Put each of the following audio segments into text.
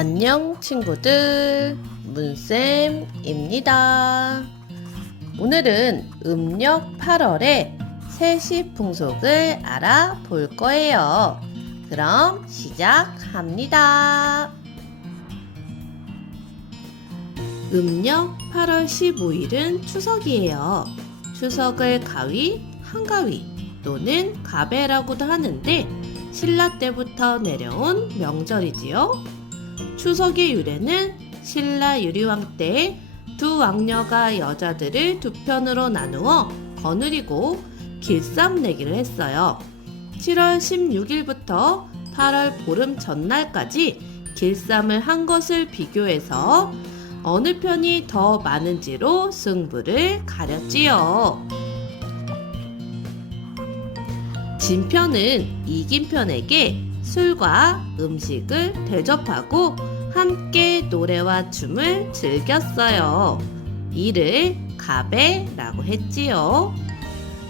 안녕 친구들 문쌤입니다. 오늘은 음력 8월의 세시 풍속을 알아볼 거예요. 그럼 시작합니다. 음력 8월 15일은 추석이에요. 추석을 가위, 한가위 또는 가배라고도 하는데 신라 때부터 내려온 명절이지요. 추석의 유래는 신라 유리왕 때 두 왕녀가 여자들을 두 편으로 나누어 거느리고 길쌈 내기를 했어요. 7월 16일부터 8월 보름 전날까지 길쌈을 한 것을 비교해서 어느 편이 더 많은지로 승부를 가렸지요. 진 편은 이긴 편에게 술과 음식을 대접하고 함께 노래와 춤을 즐겼어요. 이를 가베라고 했지요.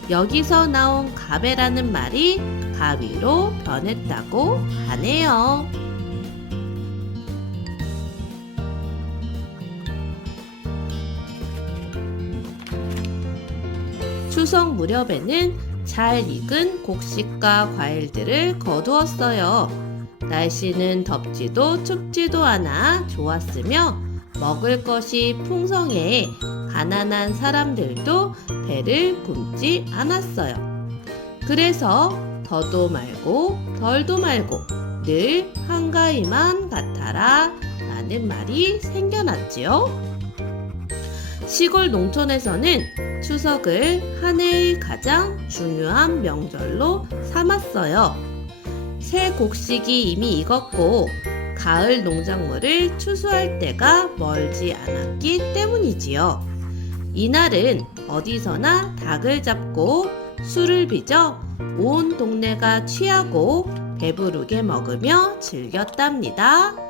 여기서 나온 가베라는 말이 가위로 변했다고 하네요. 추석 무렵에는 잘 익은 곡식과 과일들을 거두었어요. 날씨는 덥지도 춥지도 않아 좋았으며 먹을 것이 풍성해 가난한 사람들도 배를 굶지 않았어요. 그래서 더도 말고 덜도 말고 늘 한가위만 같아라 라는 말이 생겨났지요. 시골 농촌에서는 추석을 한 해의 가장 중요한 명절로 삼았어요. 새 곡식이 이미 익었고 가을 농작물을 추수할 때가 멀지 않았기 때문이지요. 이날은 어디서나 닭을 잡고 술을 빚어 온 동네가 취하고 배부르게 먹으며 즐겼답니다.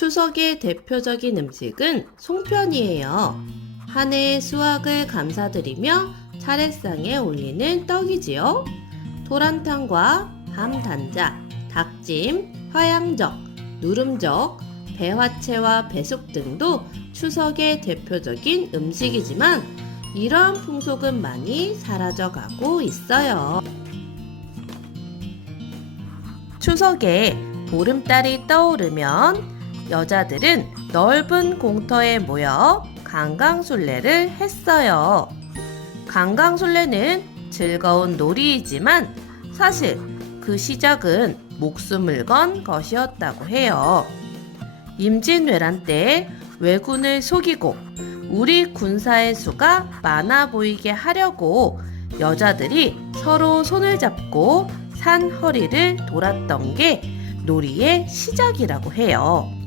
추석의 대표적인 음식은 송편이에요. 한 해의 수확을 감사드리며 차례상에 올리는 떡이지요. 도란탕과 밤 단자, 닭찜, 화양적, 누름적, 배화채와 배숙 등도 추석의 대표적인 음식이지만 이러한 풍속은 많이 사라져가고 있어요. 추석에 보름달이 떠오르면 여자들은 넓은 공터에 모여 강강술래를 했어요. 강강술래는 즐거운 놀이이지만 사실 그 시작은 목숨을 건 것이었다고 해요. 임진왜란 때 왜군을 속이고 우리 군사의 수가 많아 보이게 하려고 여자들이 서로 손을 잡고 산 허리를 돌았던 게 놀이의 시작이라고 해요.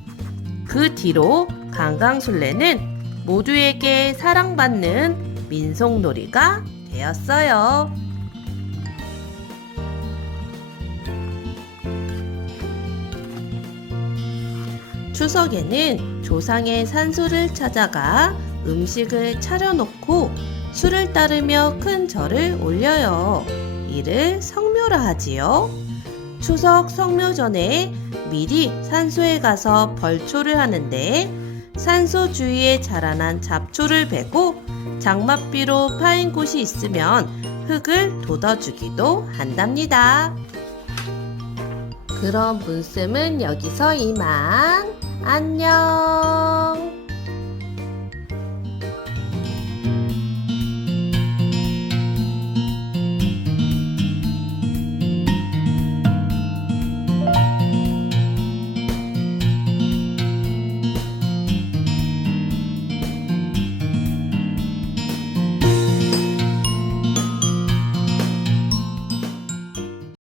그 뒤로 강강술래는 모두에게 사랑받는 민속놀이가 되었어요. 추석에는 조상의 산소를 찾아가 음식을 차려놓고 술을 따르며 큰 절을 올려요. 이를 성묘라 하지요. 추석 성묘 전에 미리 산소에 가서 벌초를 하는데 산소 주위에 자라난 잡초를 베고 장맛비로 파인 곳이 있으면 흙을 돋아주기도 한답니다. 그럼 문쌤은 여기서 이만 안녕.